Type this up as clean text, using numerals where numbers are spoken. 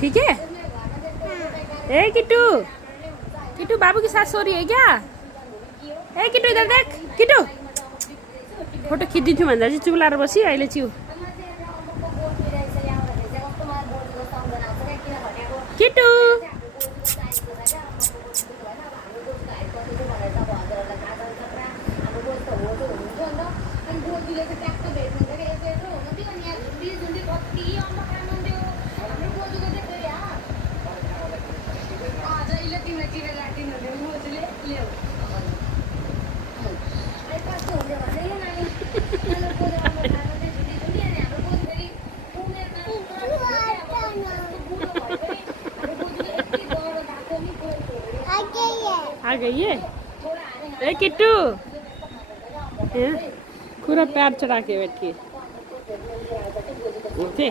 ठीक है। ए किट्टू, किट्टू बाबू की साथ सो रही है क्या? ए किट्टू इधर देख, किट्टू फोटो खिचिदिन्छु भन्दा चाहिँ चुप लाएर बसी अहिले चिउ। किट्टू आ गई है। ए किट्टू पूरा पैर चढ़ा के बैठी उठे।